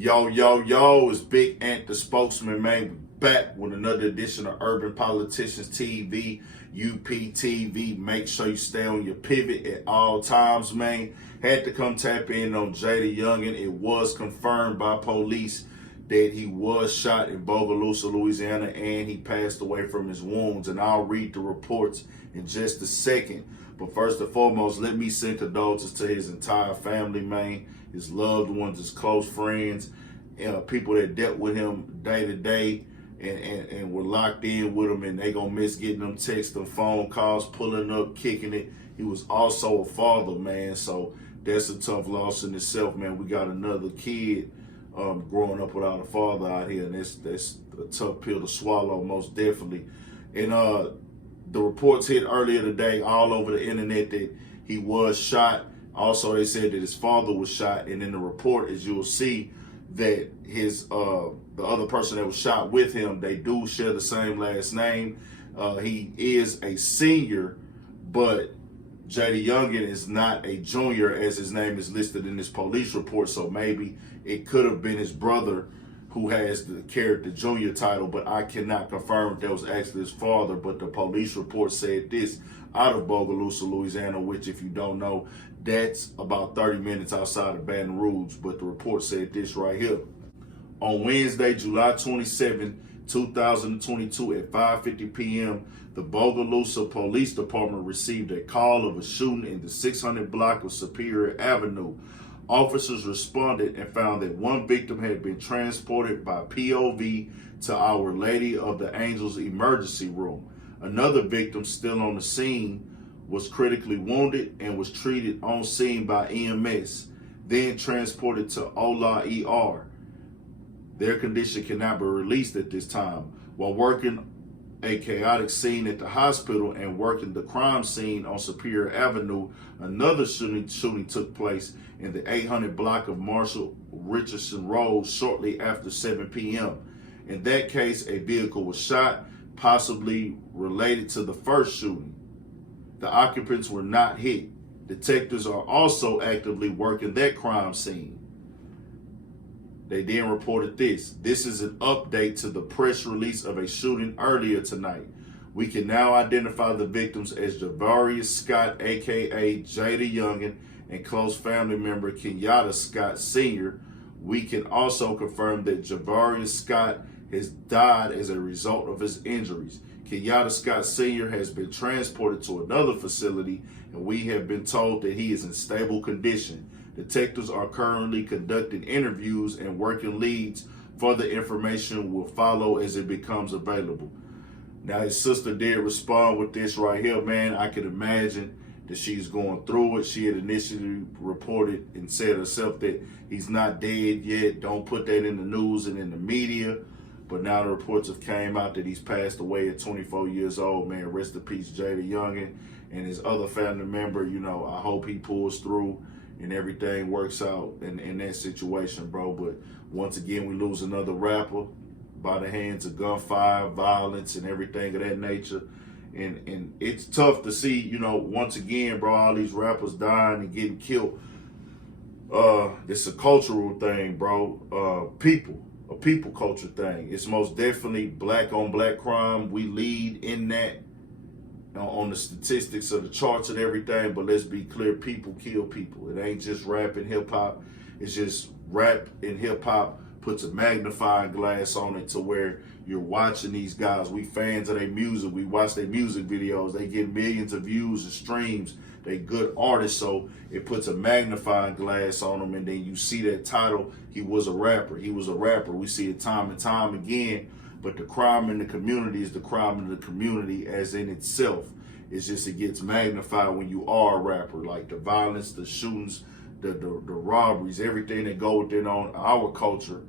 Yo, it's Big Ant, the spokesman, man. We back with another edition of Urban Politicians TV, UPTV. Make sure you stay on your pivot at all times, man. Had to come tap in on JayDaYoungan. It was confirmed by police that he was shot in Bogalusa, Louisiana, and he passed away from his wounds. And I'll read the reports in just a second. But first and foremost, let me send condolences to his entire family, man, his loved ones, his close friends, people that dealt with him day to day and were locked in with him, and they gonna miss getting them texts and phone calls, pulling up, kicking it. He was also a father, man, so that's a tough loss in itself, man. We got another kid growing up without a father out here, and that's a tough pill to swallow, most definitely. And the reports hit earlier today all over the internet that he was shot. Also, they said that his father was shot, and in the report, as you'll see, that his the other person that was shot with him, they do share the same last name. He is a senior, but JayDaYoungan is not a junior, as his name is listed in this police report. So maybe it could have been his brother who has the junior title, but I cannot confirm if that was actually his father. But the police report said this out of Bogalusa, Louisiana, which, if you don't know, that's about 30 minutes outside of Baton Rouge. But the report said this right here. On Wednesday, July 27, 2022 at 5:50 p.m., the Bogalusa Police Department received a call of a shooting in the 600 block of Superior Avenue. Officers responded and found that one victim had been transported by POV to Our Lady of the Angels emergency room. Another victim, still on the scene, was critically wounded and was treated on scene by EMS, then transported to Ola ER. Their condition cannot be released at this time. While working a chaotic scene at the hospital and working the crime scene on Superior Avenue, another shooting took place in the 800 block of Marshall Richardson Road shortly after 7 p.m. In that case, a vehicle was shot, possibly related to the first shooting. The occupants were not hit. Detectives are also actively working that crime scene. They then reported this. This is an update to the press release of a shooting earlier tonight. We can now identify the victims as Javarius Scott, aka JayDaYoungan, and close family member Kenyatta Scott Sr. We can also confirm that Javarius Scott has died as a result of his injuries. Kenyatta Scott Sr. has been transported to another facility, and we have been told that he is in stable condition. Detectives are currently conducting interviews and working leads. Further information will follow as it becomes available. Now, his sister did respond with this right here, man. I can imagine that she's going through it. She had initially reported and said herself that he's not dead yet. Don't put that in the news and in the media. But now the reports have came out that he's passed away at 24 years old, man. Rest in peace, JayDaYoungan, and his other family member. You know, I hope he pulls through and everything works out in that situation, bro. But once again, we lose another rapper by the hands of gunfire, violence, and everything of that nature. And it's tough to see, you know, once again, bro, all these rappers dying and getting killed. It's a cultural thing, bro. A people culture thing. It's most definitely black on black crime. We lead in that on the statistics of the charts and everything, but let's be clear, people kill people. It ain't just rap and hip hop. It's just rap and hip hop puts a magnifying glass on it to where you're watching these guys. We fans of their music. We watch their music videos. They get millions of views and streams. They good artists, so it puts a magnifying glass on them, and then you see that title, he was a rapper. He was a rapper. We see it time and time again. But the crime in the community is the crime in the community as in itself. It's just it gets magnified when you are a rapper. Like the violence, the shootings, the robberies, everything that go within on our culture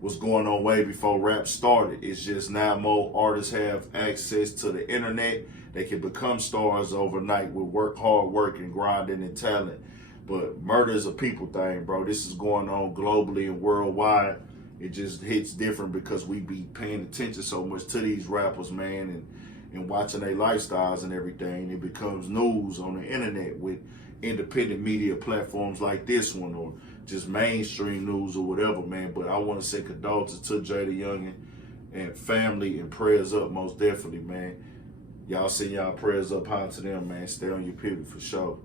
was going on way before rap started. It's just now more artists have access to the internet. They can become stars overnight with hard work and grinding and talent. But murder is a people thing, bro. This is going on globally and worldwide. It just hits different because we be paying attention so much to these rappers, man, and watching their lifestyles and everything. It becomes news on the internet with independent media platforms like this one, or just mainstream news or whatever, man. But I want to say condolences to JayDaYoungan and family, and prayers up most definitely, man. Y'all send y'all prayers up high to them, man. Stay on your pivot for sure.